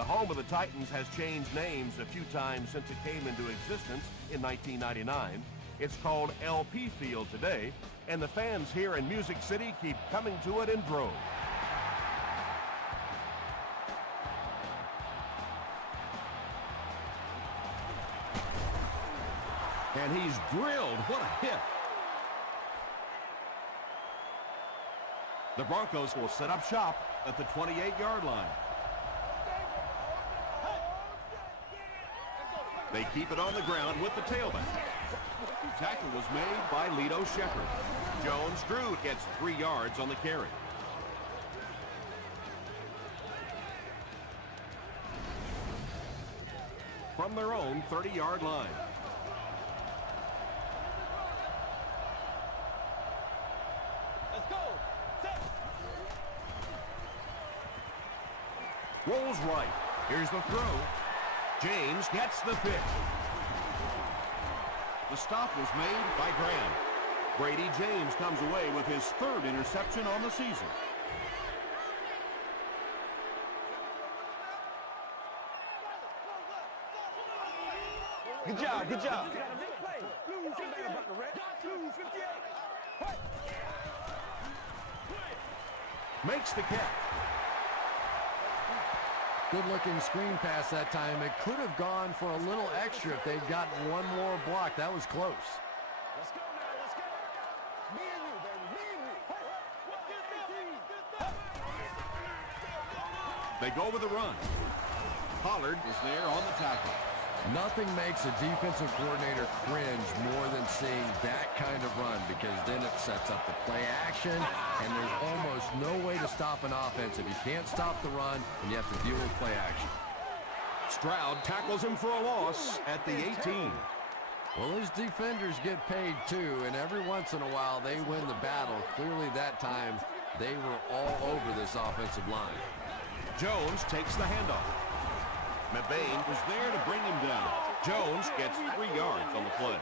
The home of the Titans has changed names a few times since it came into existence in 1999. It's called LP Field today, and the fans here in Music City keep coming to it in droves. And he's drilled. What a hit. The Broncos will set up shop at the 28-yard line. They keep it on the ground with the tailback. Tackle was made by Lito Shepherd. Jones-Drew gets 3 yards on the carry. From their own 30-yard line. Rolls right. Here's the throw. James gets the pick. The stop was made by Graham. Brady James comes away with his 3rd interception on the season. Good job, good job. Makes the catch. Good-looking screen pass that time. It could have gone for a little extra if they'd gotten one more block. That was close. Let's go now, let's go. Me and you, baby, me and you. They go with the run. Pollard is there on the tackle. Nothing makes a defensive coordinator cringe more than seeing that kind of run, because then it sets up the play action, and there's almost no way to stop an offense if you can't stop the run and you have to deal with play action. Stroud tackles him for a loss at the 18. Well, his defenders get paid too, and every once in a while they win the battle. Clearly that time they were all over this offensive line. Jones takes the handoff. Mebane was there to bring him down. Jones gets 3 yards on the play.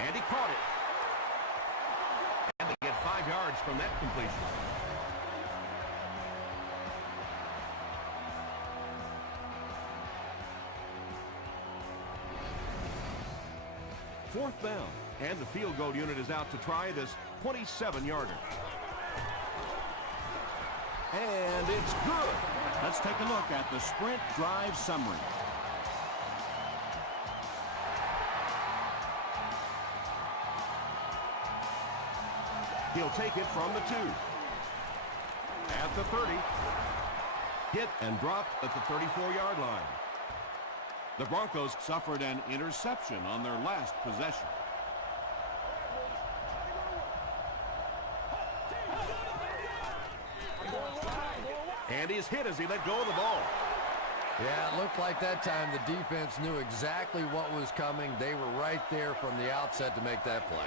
And he caught it. And they get 5 yards from that completion. Fourth down. And the field goal unit is out to try this 27-yarder. And it's good. Let's take a look at the sprint drive summary. He'll take it from the 2. At the 30. Hit and dropped at the 34-yard line. The Broncos suffered an interception on their last possession. And he's hit as he let go of the ball. Yeah, it looked like that time the defense knew exactly what was coming. They were right there from the outset to make that play.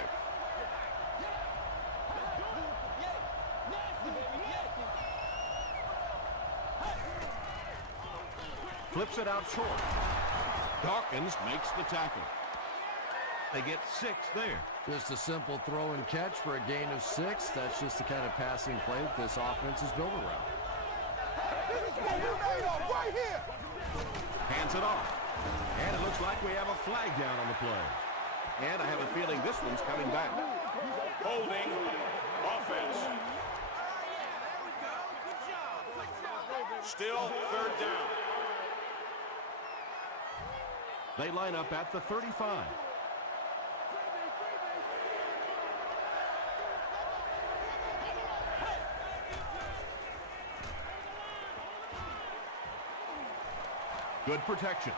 Flips it out short. Dawkins makes the tackle. They get 6 there. Just a simple throw and catch for a gain of 6. That's just the kind of passing play that this offense is built around. Right here. Hands it off. And it looks like we have a flag down on the play. And I have a feeling this one's coming back. Holding offense. Still 3rd down. They line up at the 35. Good protection.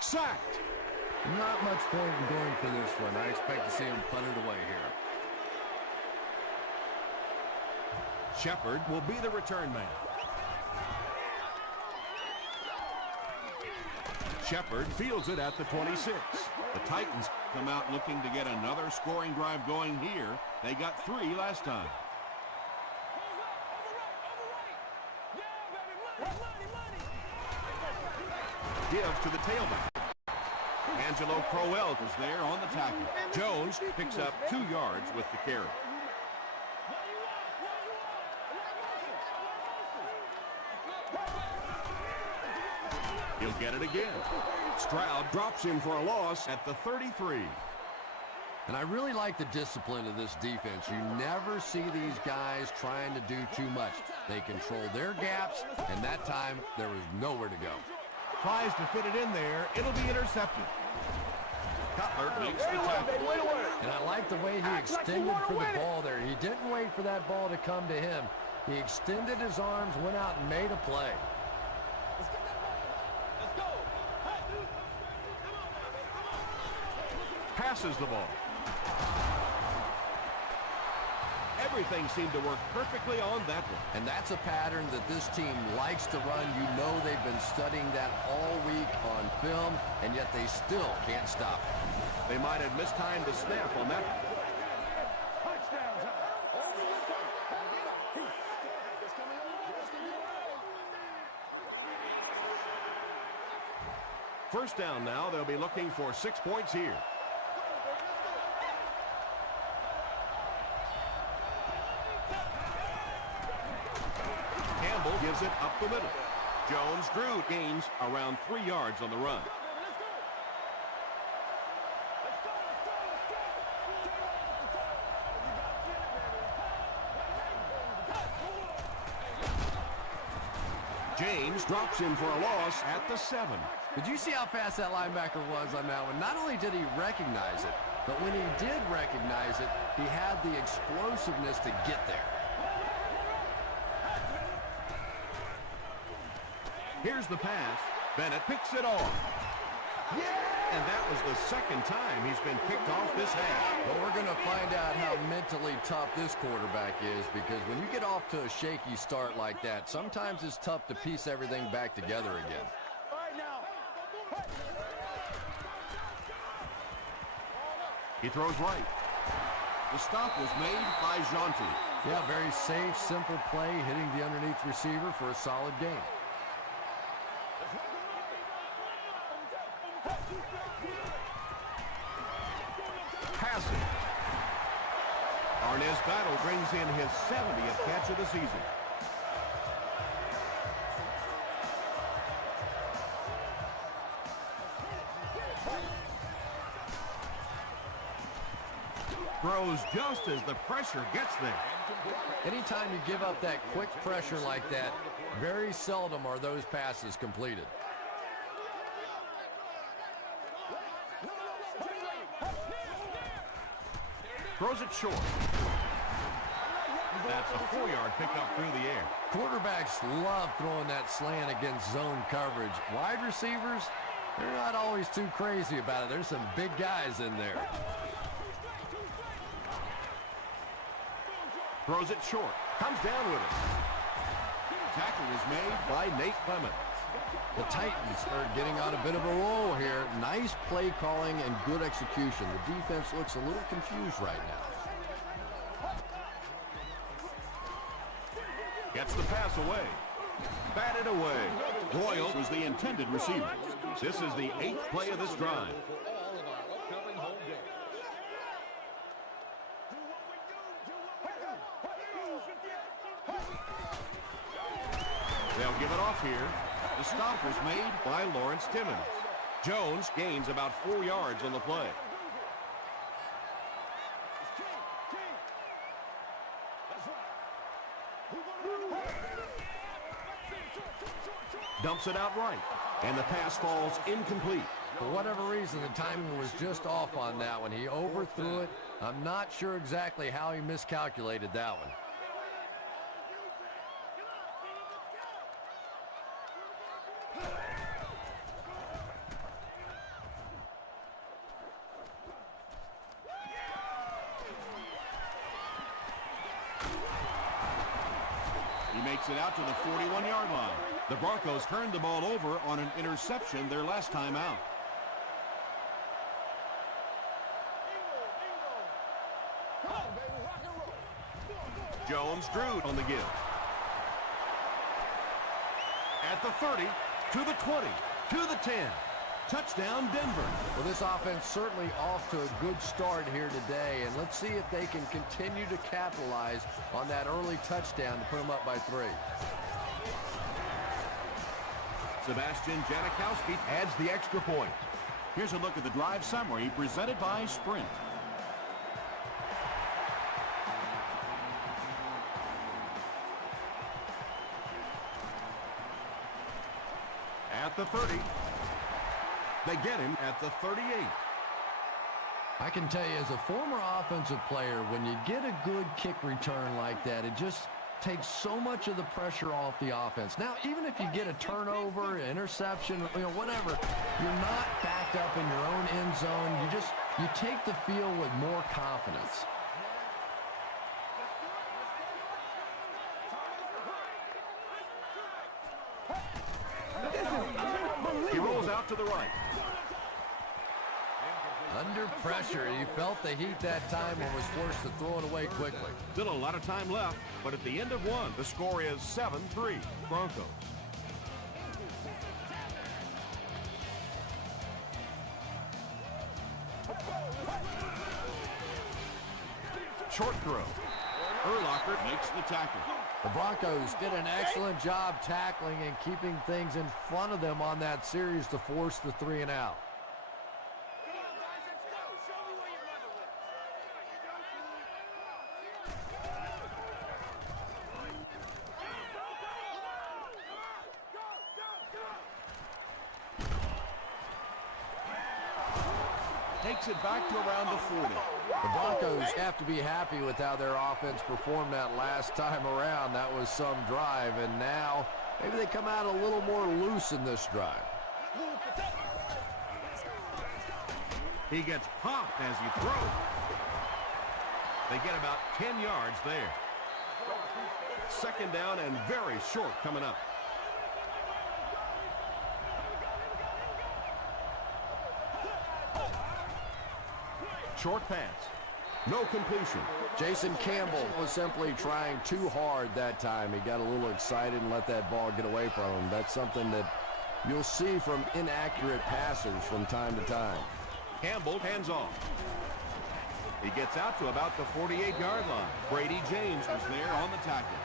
Sacked. Not much point in going for this one. I expect to see him punt it away here. Shepherd will be the return man. Shepherd fields it at the 26. The Titans come out looking to get another scoring drive going here. They got 3 last time. Gives to the tailback. Angelo Crowell was there on the tackle. Jones picks up 2 yards with the carry. He'll get it again. Stroud drops him for a loss at the 33. And I really like the discipline of this defense. You never see these guys trying to do too much. They control their gaps, and that time there was nowhere to go. Tries to fit it in there. It'll be intercepted. Cutler makes the tackle. And I like the way he extended for the ball there. He didn't wait for that ball to come to him. He extended his arms, went out and made a play. Passes the ball. Everything seemed to work perfectly on that one. And that's a pattern that this team likes to run. You know they've been studying that all week on film, and yet they still can't stop it. They might have mistimed the snap on that. First down now. They'll be looking for 6 points here. Gives it up the middle. Jones-Drew gains around 3 yards on the run. James drops him for a loss at the 7. Did you see how fast that linebacker was on that one? Not only did he recognize it, but when he did recognize it, he had the explosiveness to get there. Here's the pass. Bennett picks it off. Yeah! And that was the second time he's been picked off this half. Well, we're going to find out how mentally tough this quarterback is, because when you get off to a shaky start like that, sometimes it's tough to piece everything back together again. He throws right. The stop was made by Jonty. Yeah, very safe, simple play, hitting the underneath receiver for a solid gain. Passing. Arnaz Battle brings in his 70th catch of the season. Throws just as the pressure gets there. Anytime you give up that quick pressure like that, very seldom are those passes completed. Throws it short. That's a 4-yard pickup through the air. Quarterbacks love throwing that slant against zone coverage. Wide receivers, they're not always too crazy about it. There's some big guys in there. Throws it short. Comes down with it. Tackle is made by Nate Clement. The Titans are getting on a bit of a roll here. Nice play calling and good execution. The defense looks a little confused right now. Gets the pass away. Batted away. Royal was the intended receiver. This is the 8th play of this drive. They'll give it off here. The stop was made by Lawrence Timmons. Jones gains about 4 yards on the play. Dumps it out right, and the pass falls incomplete. For whatever reason, the timing was just off on that one. He overthrew it. I'm not sure exactly how he miscalculated that one. Makes it out to the 41-yard line. The Broncos turned the ball over on an interception their last time out. Jones-Drew on the give. At the 30, to the 20, to the 10. Touchdown, Denver. Well, this offense certainly off to a good start here today, and let's see if they can continue to capitalize on that early touchdown to put them up by 3. Sebastian Janikowski Adds the extra point. Here's a look at the drive summary presented by Sprint. At the 30. They get him at the 38. I can tell you, as a former offensive player, when you get a good kick return like that, it just takes so much of the pressure off the offense. Now, even if you get a turnover, interception, whatever, you're not backed up in your own end zone. You take the field with more confidence. He rolls out to the right. Under pressure, he felt the heat that time and was forced to throw it away quickly. Still a lot of time left, but at the end of one, the score is 7-3 Broncos. Short throw. Urlacher makes the tackle. The Broncos did an excellent job tackling and keeping things in front of them on that series to force the 3 and out. Takes it back to around the 40. The Broncos have to be happy with how their offense performed that last time around. That was some drive, and now maybe they come out a little more loose in this drive. He gets popped as he throws. They get about 10 yards there. Second down and very short coming up. Short pass. No completion. Jason Campbell was simply trying too hard that time. He got a little excited and let that ball get away from him. That's something that you'll see from inaccurate passers from time to time. Campbell hands off. He gets out to about the 48-yard line. Brady James is there on the tackle.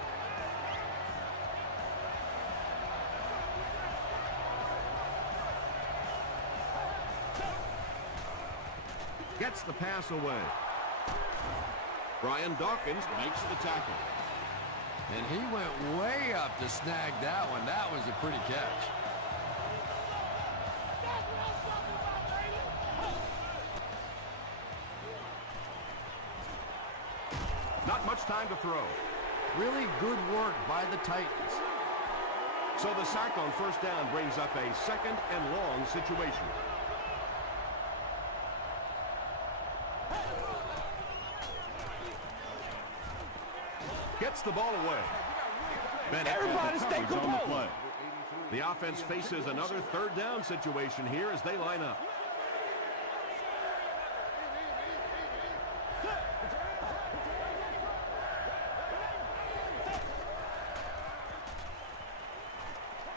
Gets the pass away. Brian Dawkins makes the tackle. And he went way up to snag that one. That was a pretty catch. Not much time to throw. Really good work by the Titans. So the sack on first down brings up a second and long situation. Gets the ball away. Bennett Everybody has the stay coverage on the composed. play. The offense faces another third down situation here as they line up.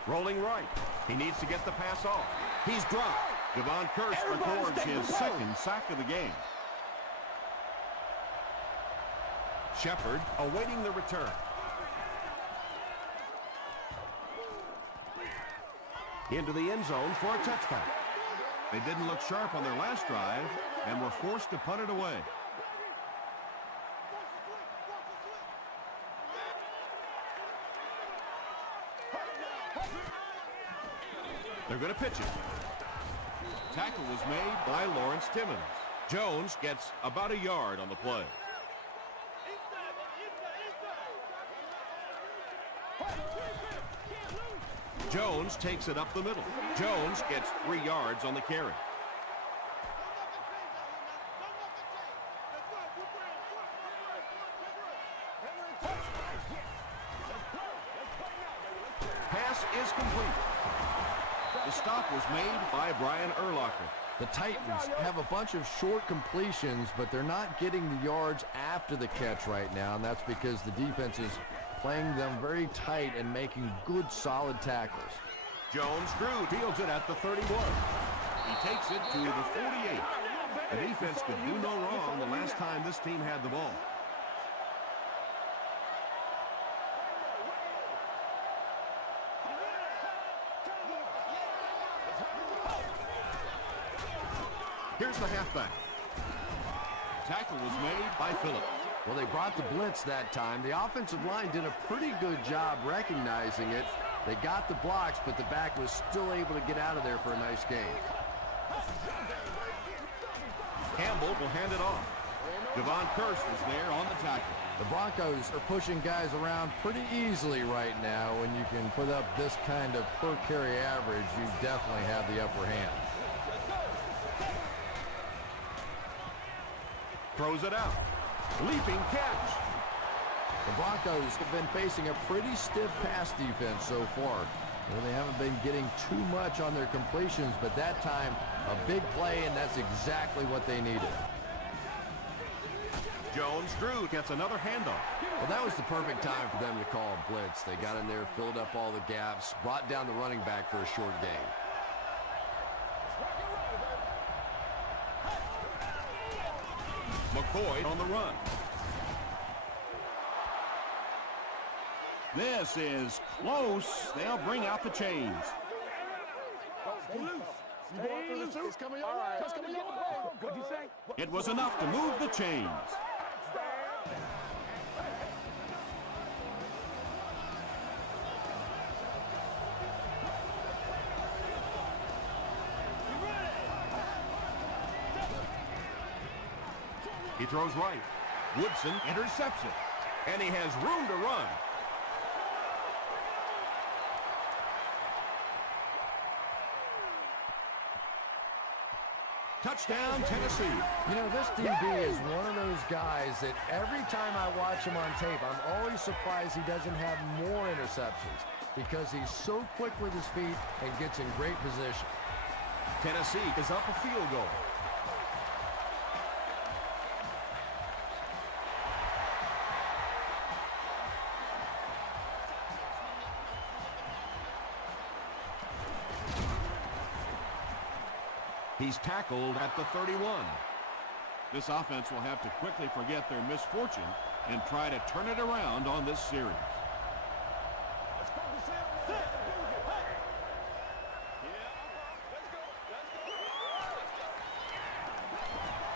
Rolling right. He needs to get the pass off. He's dropped. Devon Kearse records his second sack of the game. Shepard awaiting the return. Into the end zone for a touchback. They didn't look sharp on their last drive and were forced to punt it away. They're going to pitch it. Tackle was made by Lawrence Timmons. Jones gets about a yard on the play. Jones takes it up the middle. Jones gets 3 yards on the carry. Pass is complete. The stop was made by Brian Urlacher. The Titans have a bunch of short completions, but they're not getting the yards after the catch right now, and that's because the defense is playing them very tight and making good, solid tackles. Jones drew, fields it at the 31. He takes it to the 48. The defense could do no wrong the last time this team had the ball. Here's the halfback. Tackle was made by Phillip. Well, they brought the blitz that time. The offensive line did a pretty good job recognizing it. They got the blocks, but the back was still able to get out of there for a nice gain. Campbell will hand it off. Devon Kearse is there on the tackle. The Broncos are pushing guys around pretty easily right now. When you can put up this kind of per carry average, you definitely have the upper hand. Throws it out. Leaping catch. The Broncos have been facing a pretty stiff pass defense so far. They haven't been getting too much on their completions, but that time, a big play, and that's exactly what they needed. Jones-Drew gets another handoff. Well, that was the perfect time for them to call a blitz. They got in there, filled up all the gaps, brought down the running back for a short gain. McCoy on the run. This is close. They'll bring out the chains. It's coming your way. It's coming your way. What'd you say? It was enough to move the chains. He throws right. Woodson intercepts it. And he has room to run. Touchdown, Tennessee. You know, this DB is one of those guys that every time I watch him on tape, I'm always surprised he doesn't have more interceptions because he's so quick with his feet and gets in great position. Tennessee is up a field goal. He's tackled at the 31. This offense will have to quickly forget their misfortune and try to turn it around on this series.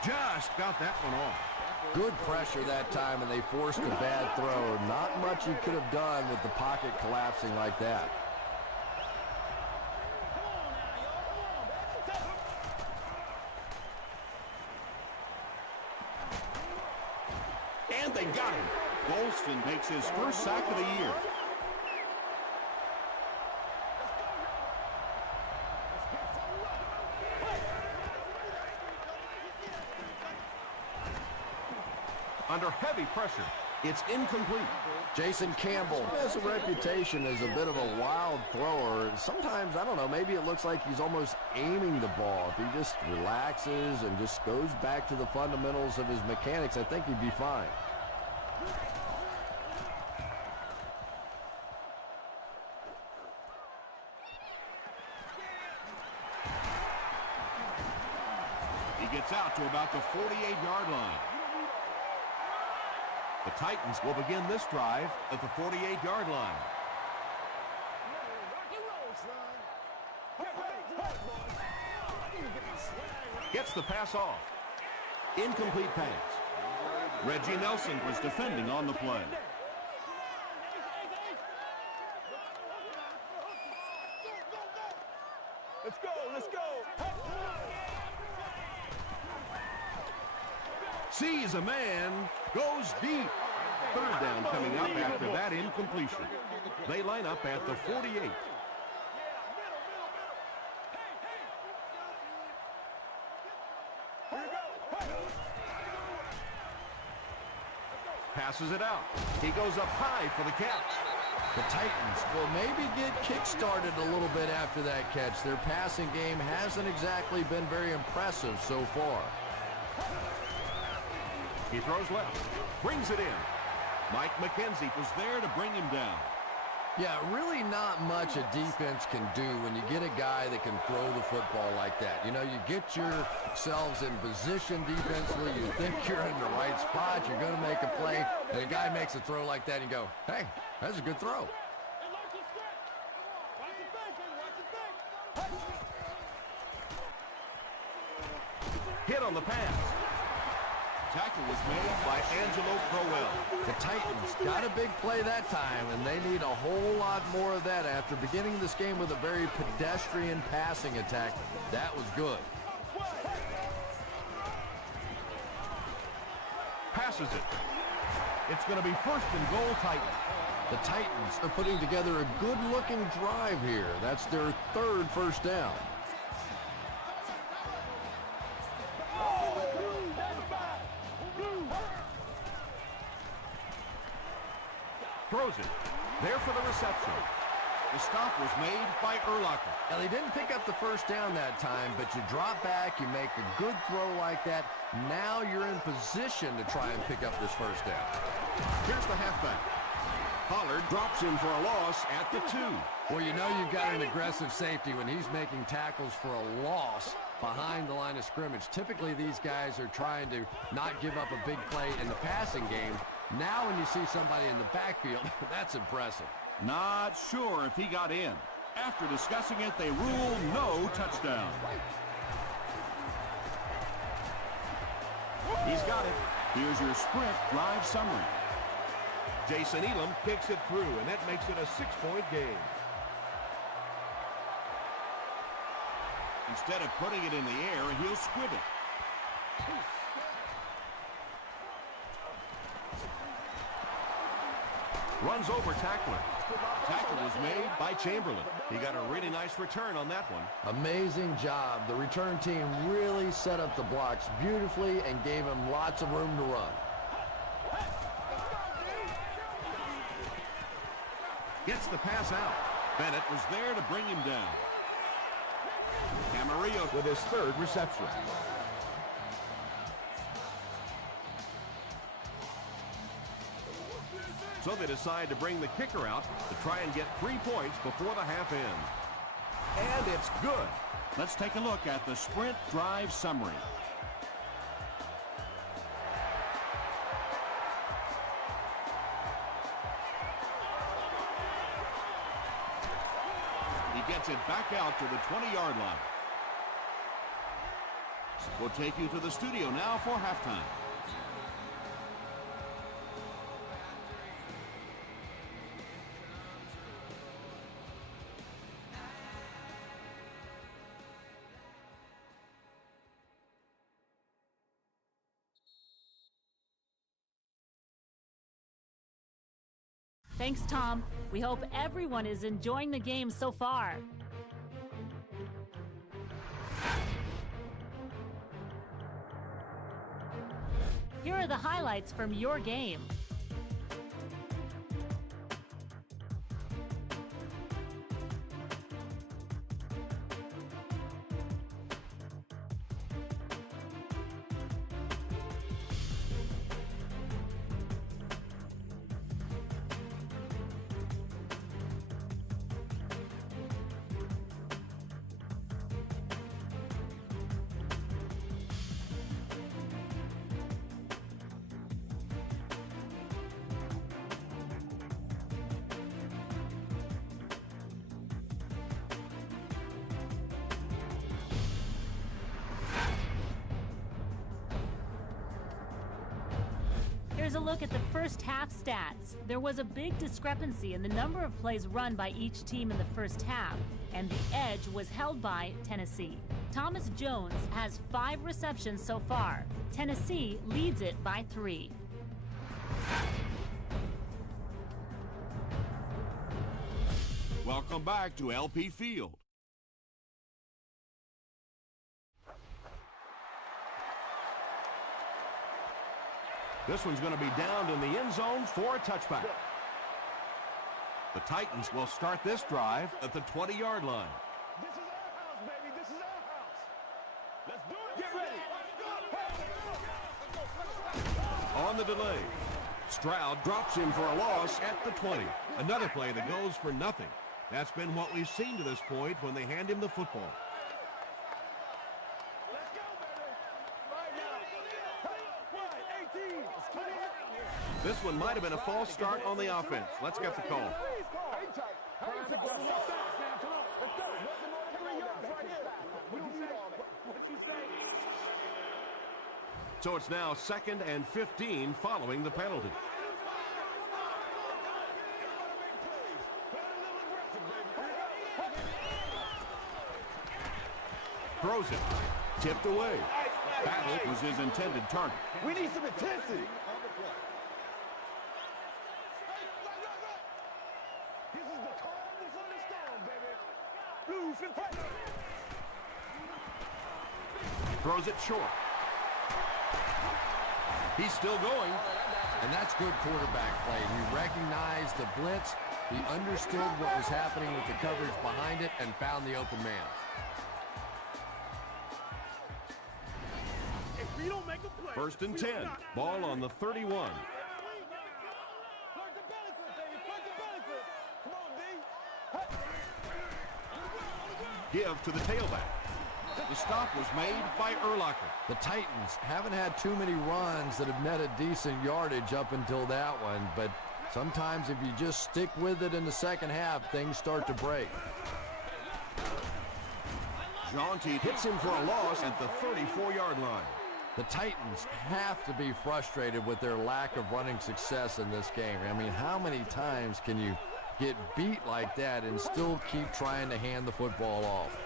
Just got that one off. Good pressure that time, and they forced a bad throw. Not much you could have done with the pocket collapsing like that. And they got him. Golston makes his first sack of the year. Under heavy pressure, it's incomplete. Jason Campbell has a reputation as a bit of a wild thrower. Sometimes, I don't know, maybe it looks like he's almost aiming the ball. If he just relaxes and just goes back to the fundamentals of his mechanics, I think he'd be fine. He gets out to about the 48-yard line. The Titans will begin this drive at the 48-yard line. Gets the pass off. Incomplete pass. Reggie Nelson was defending on the play. Let's go, let's go. Sees a man, goes deep. Third down coming up after that incompletion. They line up at the 48. Passes it out. He goes up high for the catch. The Titans will maybe get kick-started a little bit after that catch. Their passing game hasn't exactly been very impressive so far. He throws left, brings it in. Mike McKenzie was there to bring him down. Yeah, really not much a defense can do when you get a guy that can throw the football like that. You know, you get yourselves in position defensively, you think you're in the right spot, you're going to make a play, and a guy makes a throw like that and you go, hey, that's a good throw. Hit on the pass. Tackle was made by Angelo Crowell. The Titans got a big play that time, and they need a whole lot more of that after beginning this game with a very pedestrian passing attack. That was good. Passes it. It's going to be first and goal, Titans. The Titans are putting together a good-looking drive here. That's their third first down. Throws it. There for the reception. The stop was made by Urlacher. Now, they didn't pick up the first down that time, but you drop back, you make a good throw like that. Now you're in position to try and pick up this first down. Here's the halfback. Pollard drops him for a loss at the 2. Well, you know you've got an aggressive safety when he's making tackles for a loss behind the line of scrimmage. Typically, these guys are trying to not give up a big play in the passing game. Now when you see somebody in the backfield, that's impressive. Not sure if he got in. After discussing it, they rule no touchdown. He's got it. Here's your sprint drive summary. Jason Elam kicks it through, and that makes it a 6-point game. Instead of putting it in the air, he'll squib it. Runs over tackler. Tackle was made by Chamberlain. He got a really nice return on that one. Amazing job. The return team really set up the blocks beautifully and gave him lots of room to run. Gets the pass out. Bennett was there to bring him down. Camarillo With his third reception. So they decide to bring the kicker out to try and get 3 points before the half ends. And it's good. Let's take a look at the sprint drive summary. He gets it back out to the 20-yard line. We'll take you to the studio now for halftime. Thanks, Tom. We hope everyone is enjoying the game so far. Here are the highlights from your game. Here's a look at the first half stats. There was a big discrepancy in the number of plays run by each team in the first half, and the edge was held by Tennessee. Thomas Jones has 5 receptions so far. Tennessee leads it by 3. Welcome back to LP Field. This one's going to be downed in the end zone for a touchback. The Titans will start this drive at the 20-yard line. This is our house, baby. This is our house. Let's do it. Get ready. On the delay, Stroud drops him for a loss at the 20. Another play that goes for nothing. That's been what we've seen to this point when they hand him the football. This one might have been a false start on the offense. Let's get the call. So it's now 2nd and 15 following the penalty. Throws it. Tipped away. Battle was his intended target. We need some intensity. This is the calm before the storm, baby. Blue 50. Throws it short. He's still going. And that's good quarterback play. He recognized the blitz. He understood what was happening with the coverage behind it and found the open man. If we don't make a play, 1st and 10. Ball on the 31. Plug the belly flip, baby. Plug the belly flip. Come on, D. Give to the tailback. The stop was made by Urlacher. The Titans haven't had too many runs that have netted decent yardage up until that one, but sometimes if you just stick with it in the second half, things start to break. Jaunty hits him for a loss at the 34-yard line. The Titans have to be frustrated with their lack of running success in this game. I mean, how many times can you get beat like that and still keep trying to hand the football off?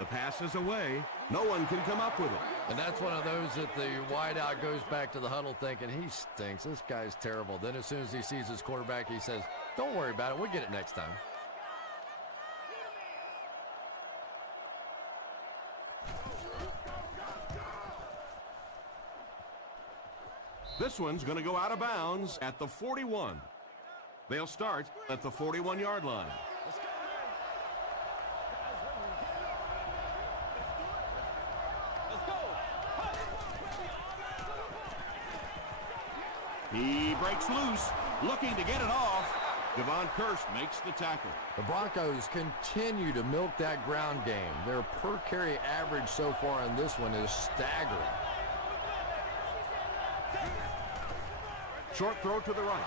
The pass is away. No one can come up with it. And that's one of those that the wideout goes back to the huddle thinking, he stinks, this guy's terrible. Then as soon as he sees his quarterback, he says, don't worry about it, we'll get it next time. This one's going to go out of bounds at the 41. They'll start at the 41-yard line. He breaks loose, looking to get it off. Devon Kearse Makes the tackle. The Broncos continue to milk that ground game. Their per carry average so far in this one is staggering. Short throw to the right.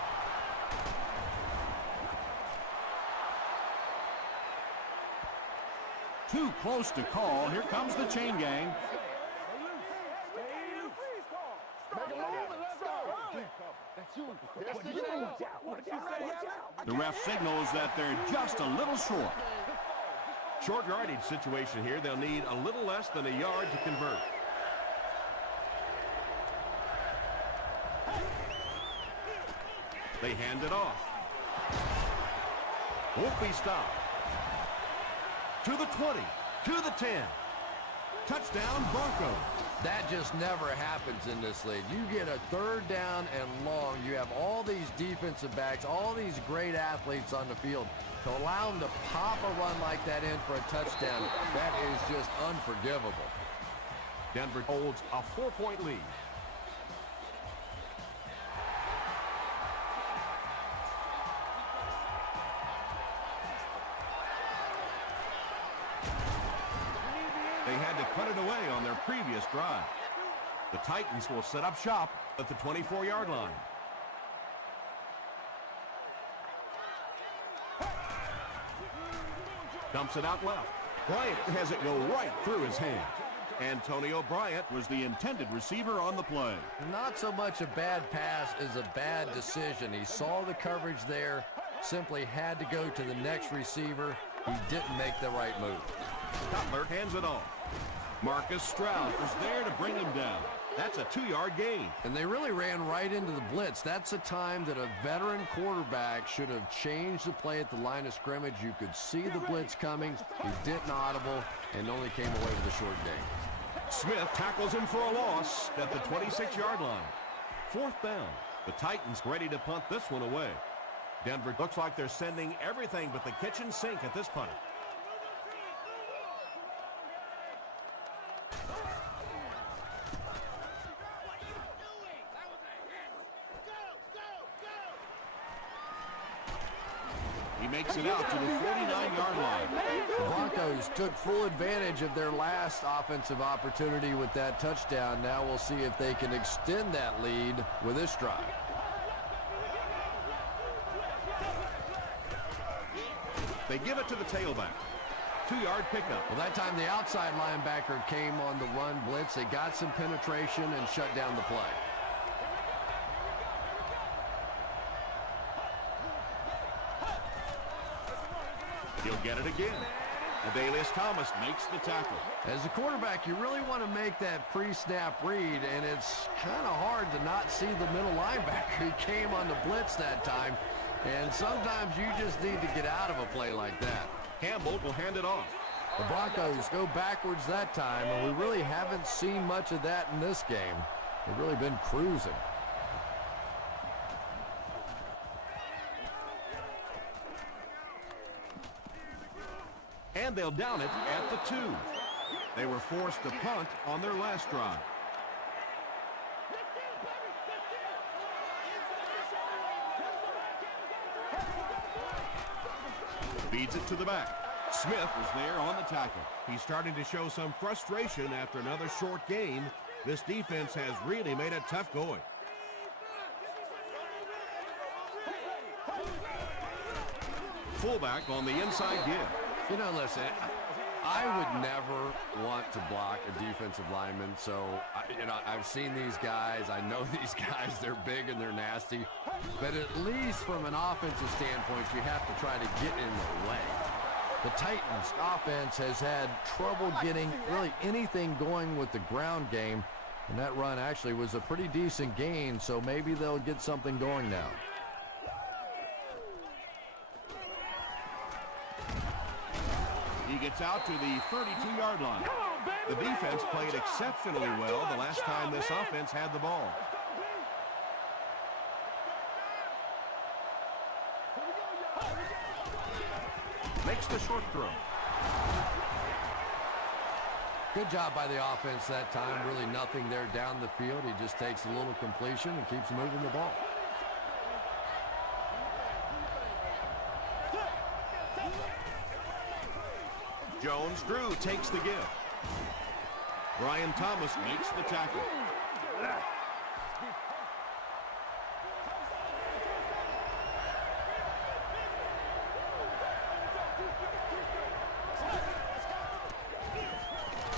Too close to call. Here comes the chain gang. The ref signals that they're just a little short. Short yardage situation here. They'll need a little less than a yard to convert. They hand it off. Won't be stopped. To the 20, to the 10. Touchdown, Broncos. That just never happens in this league. You get a 3rd down and long. You have all these defensive backs, all these great athletes on the field. To allow them to pop a run like that in for a touchdown, that is just unforgivable. Denver holds a 4-point lead. They had to cut it away on their previous drive. The Titans will set up shop at the 24-yard line. Dumps it out left. Bryant has it go right through his hand. Antonio Bryant Was the intended receiver on the play. Not so much a bad pass as a bad decision. He saw the coverage there, simply had to go to the next receiver. He didn't make the right move. Cutler hands it off. Marcus Stroud is there to bring him down. That's a 2-yard gain. And they really ran right into the blitz. That's a time that a veteran quarterback should have changed the play at the line of scrimmage. You could see the blitz coming. He didn't audible and only came away with a short gain. Smith tackles him for a loss at the 26-yard line. 4th down. The Titans ready to punt this one away. Denver looks like they're sending everything but the kitchen sink at this punt. He makes it out to the 49-yard line. The Broncos took full advantage of their last offensive opportunity with that touchdown. Now we'll see if they can extend that lead with this drive. They give it to the tailback. 2-yard pickup. Well, that time the outside linebacker came on the run blitz. They got some penetration and shut down the play. He'll get it again. Adalius Thomas makes the tackle. As a quarterback, you really want to make that pre-snap read, and it's kind of hard to not see the middle linebacker who came on the blitz that time. And sometimes you just need to get out of a play like that. Campbell will hand it off. The Broncos go backwards that time, and we really haven't seen much of that in this game. They've really been cruising. And they'll down it at the 2. They were forced to punt on their last drive. Feeds it to the back. Smith was there on the tackle. He's starting to show some frustration after another short gain. This defense has really made it tough going. Fullback on the inside give. You know, listen, I would never want to block a defensive lineman, so, I've seen these guys. I know these guys. They're big and they're nasty. But at least from an offensive standpoint, you have to try to get in the way. The Titans' offense has had trouble getting really anything going with the ground game, and that run actually was a pretty decent gain, so maybe they'll get something going now. He gets out to the 32-yard line. The defense played exceptionally well the last time this offense had the ball. Makes the short throw. Good job by the offense that time. Really nothing there down the field. He just takes a little completion and keeps moving the ball. Jones-Drew takes the give. Brian Thomas makes the tackle.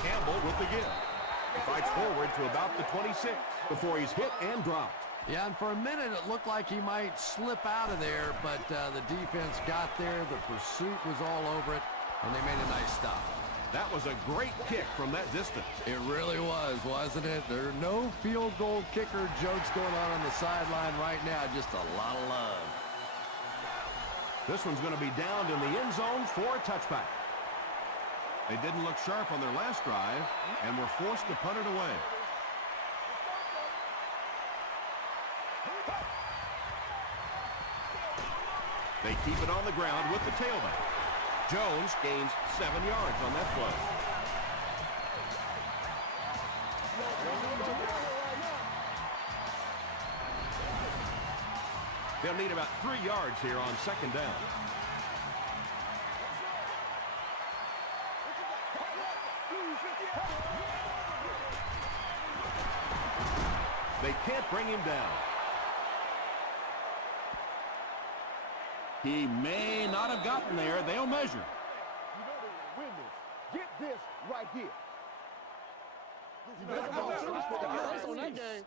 Campbell with the give. He fights forward to about the 26 before he's hit and dropped. Yeah, and for a minute it looked like he might slip out of there, but the defense got there. The pursuit was all over it, and they made a nice stop. That was a great kick from that distance. It really was, wasn't it? There are no field goal kicker jokes going on the sideline right now. Just a lot of love. This one's going to be downed in the end zone for a touchback. They didn't look sharp on their last drive and were forced to punt it away. They keep it on the ground with the tailback. Jones gains 7 yards on that play. They'll need about 3 yards here on second down. They can't bring him down. He may not have gotten there. They'll measure. You know they win this. Get this right here.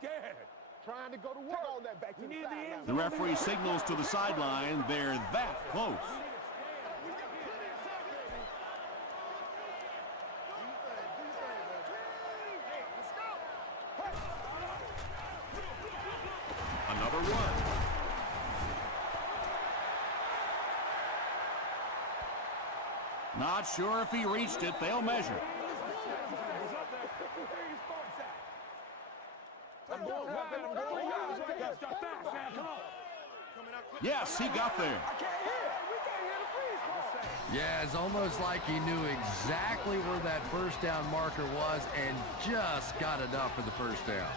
Scared. Trying to go to work on that back to the sideline. The referee signals to the sideline. They're that close. Another run. Not sure if he reached it. They'll measure. Yes, he got there. Yeah, it's almost like he knew exactly where that first down marker was and just got enough for the first down.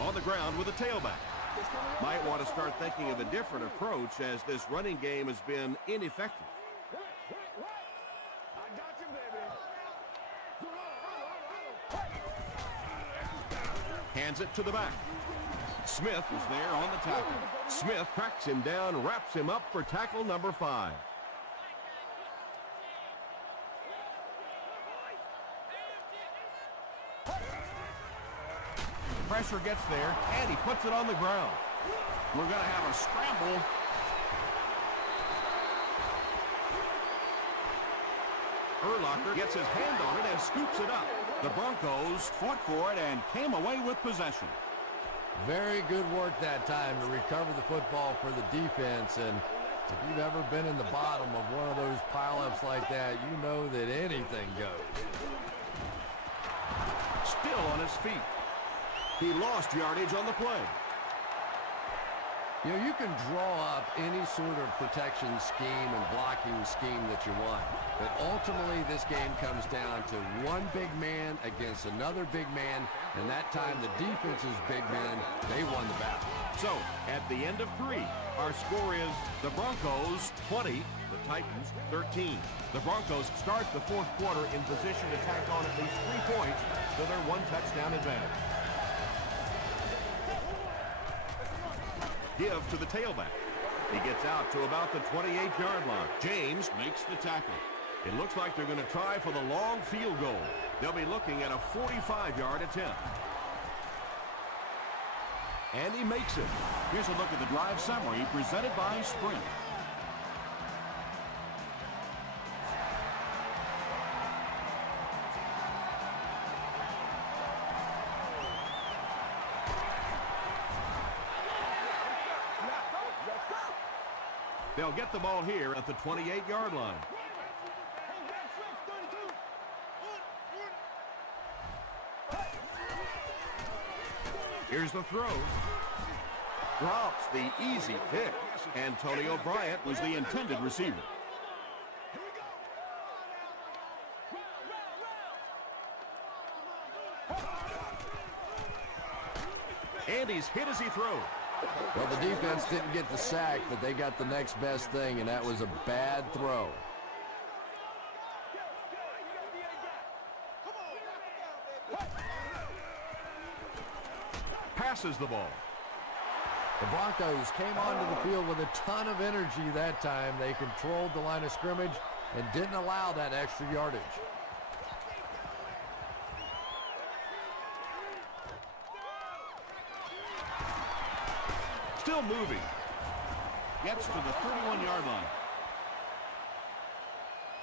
On the ground with a tailback. Might want to start thinking of a different approach as this running game has been ineffective. I got you, baby. Hands it to the back. Smith was there on the tackle. Smith cracks him down, wraps him up for tackle number 5. Pressure gets there, and he puts it on the ground. We're going to have a scramble. Urlacher gets his hand on it and scoops it up. The Broncos fought for it and came away with possession. Very good work that time to recover the football for the defense. And if you've ever been in the bottom of one of those pileups like that, you know that anything goes. Still on his feet. He lost yardage on the play. You know, you can draw up any sort of protection scheme and blocking scheme that you want. But ultimately, this game comes down to one big man against another big man. And that time, the defense's big men, they won the battle. So, at the end of 3, our score is the Broncos 20, the Titans 13. The Broncos start the 4th quarter in position to tack on at least 3 points to their 1-touchdown advantage. Give to the tailback. He gets out to about the 28-yard line. James Makes the tackle. It looks like they're going to try for the long field goal. They'll be looking at a 45-yard attempt. And he makes it. Here's a look at the drive summary presented by Sprint. They'll get the ball here at the 28-yard line. Here's the throw. Drops the easy pick. Antonio Bryant Was the intended receiver. and he's hit as he throws. Well, the defense didn't get the sack, but they got the next best thing, and that was a bad throw. Passes the ball. The Broncos came onto the field with a ton of energy that time. They controlled the line of scrimmage and didn't allow that extra yardage. Still moving. Gets to the 31-yard line.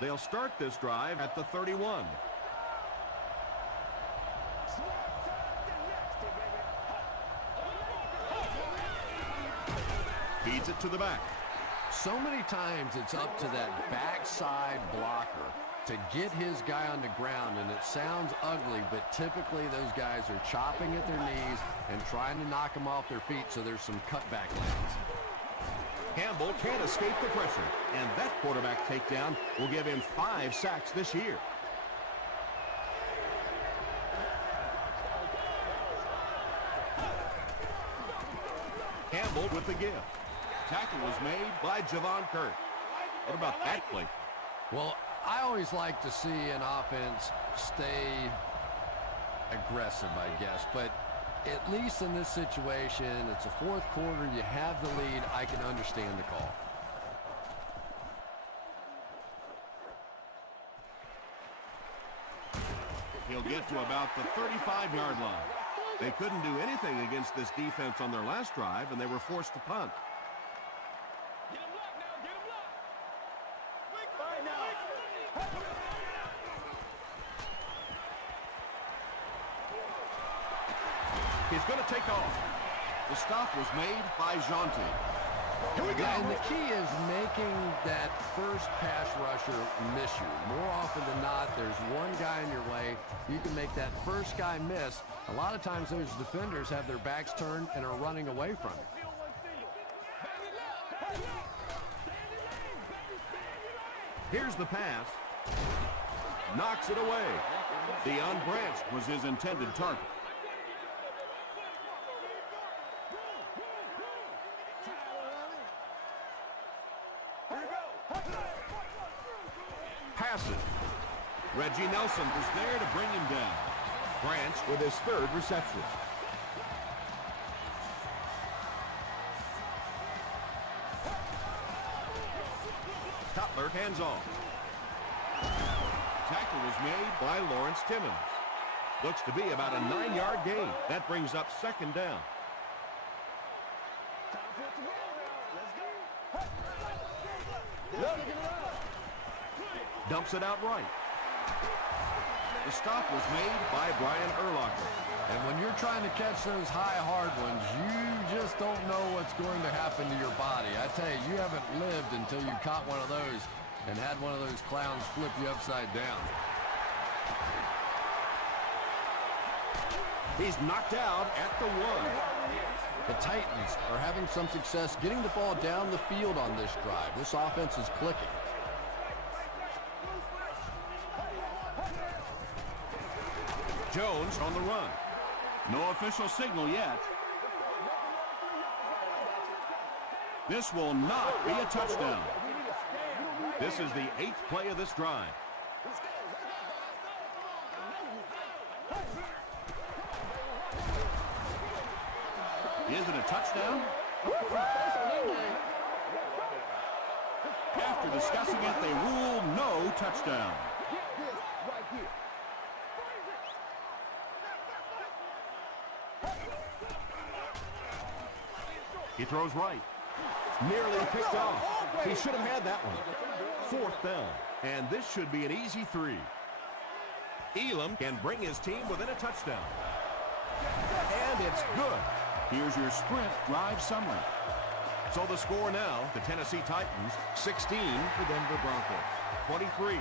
They'll start this drive at the 31. Feeds it to the back. So many times it's up to that backside blocker to get his guy on the ground, and it sounds ugly, but typically those guys are chopping at their knees and trying to knock them off their feet, so there's some cutback lanes. Campbell can't escape the pressure, and that quarterback takedown will give him 5 sacks this year. Campbell with the give. Tackle was made. By Javon Kirk. What about that play? Well, I always like to see an offense stay aggressive, I guess, but at least in this situation, it's a fourth quarter, you have the lead, I can understand the call. He'll get to about the 35-yard line. They couldn't do anything against this defense on their last drive, and they were forced to punt. He's going to take off. The stop was made by Jonte. Here we go. And the key is making that first pass rusher miss you. More often than not, there's one guy in your way. You can make that first guy miss. A lot of times those defenders have their backs turned and are running away from it. Here's the pass. Knocks it away. The unbranched was his intended target. passes. Reggie Nelson was there to bring him down. Branch with his third reception. Cutler hands off. Tackle was made by Lawrence Timmons. Looks to be about a 9-yard gain. That brings up second down. Dumps it out right. The stop was made by Brian Urlacher. And when you're trying to catch those high, hard ones, you just don't know what's going to happen to your body. I tell you, you haven't lived until you caught one of those and had one of those clowns flip you upside down. He's knocked out at the 1. The Titans are having some success getting the ball down the field on this drive. This offense is clicking. Jones on the run. No official signal yet. This will not be a touchdown. This is the 8th play of this drive. Is it a touchdown? After discussing it, they rule no touchdown. He throws right. Nearly picked off. He should have had that one. 4th down. And this should be an easy 3. Elam can bring his team within a touchdown. And it's good. Here's your sprint drive summary. So the score now, the Tennessee Titans, 16, the Denver Broncos, 23.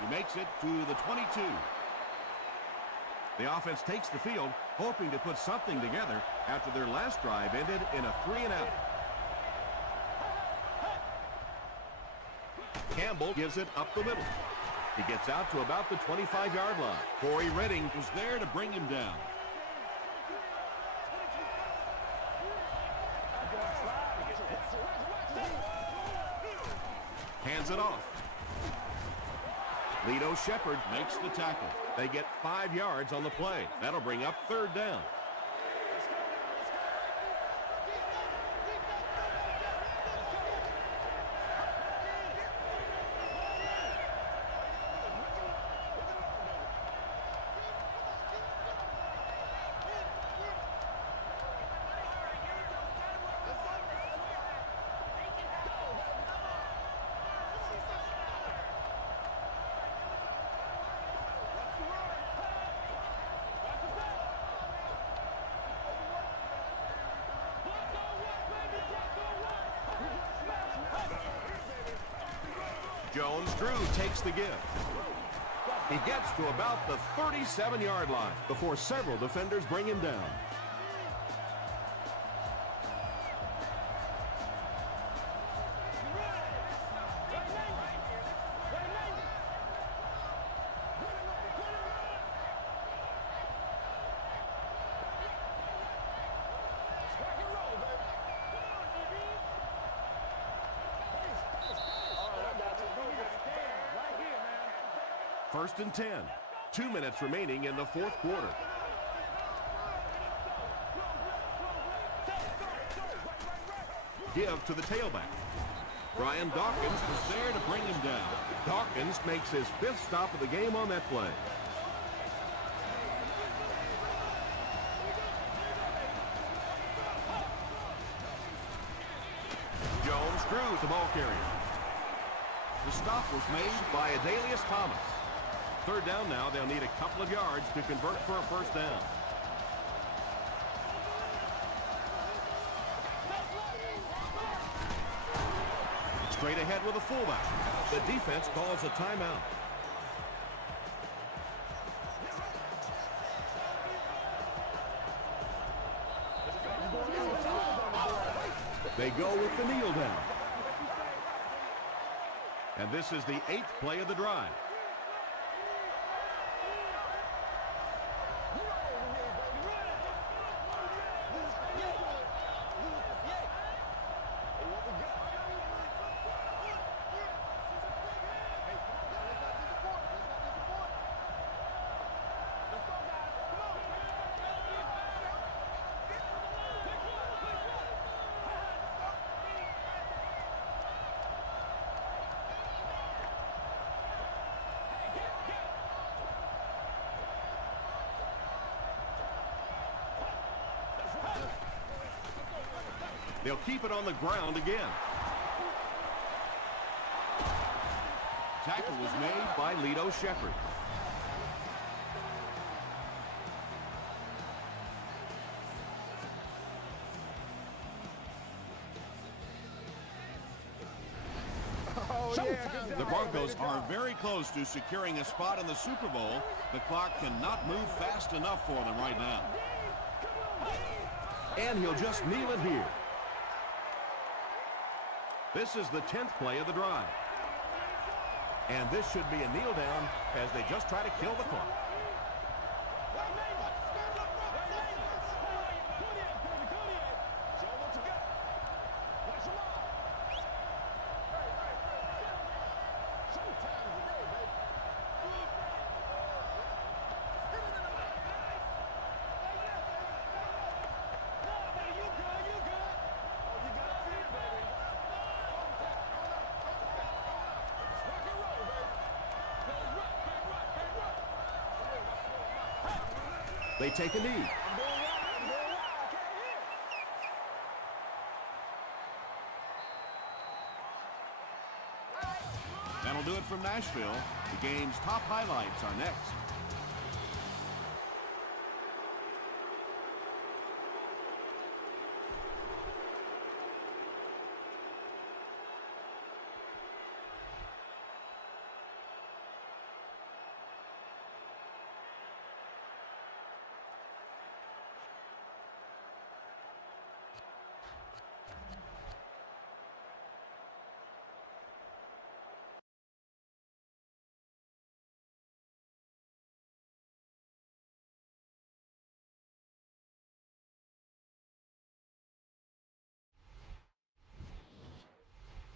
He makes it to the 22. The offense takes the field, hoping to put something together after their last drive ended in a 3-and-out. Campbell gives it up the middle. He gets out to about the 25-yard line. Corey Redding Was there to bring him down. hands it off. Lito Shepard Makes the tackle. They get 5 yards on the play. That'll bring up 3rd down. Jones-Drew takes the give. He gets to about the 37-yard line before several defenders bring him down. First and 10. 2 minutes remaining in the 4th quarter. Give to the tailback. Brian Dawkins was there to bring him down. Dawkins makes his 5th stop of the game on that play. Jones-Drew, the ball carrier. The stop was made by Adalius Thomas. 3rd down now. They'll need a couple of yards to convert for a 1st down. Straight ahead with a fullback. The defense calls a timeout. They go with the kneel down. And this is the 8th play of the drive. They'll keep it on the ground again. Tackle was made by Lito Shepherd. The Broncos are very close to securing a spot in the Super Bowl. The clock cannot move fast enough for them right now. And he'll just kneel it here. This is the 10th play of the drive. And this should be a kneel down as they just try to kill the clock. They take a knee. That'll do it from Nashville. The game's top highlights are next.